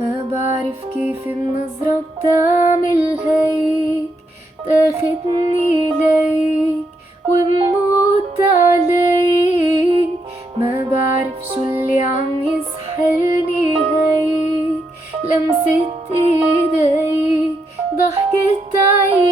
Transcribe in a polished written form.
ما بعرف كيف النظرة بتعمل هيك، تاخدني ليك وبموت عليك. ما بعرف شو اللي عم يسحرني هيك، لمسة ايديك، ضحكة عينيك.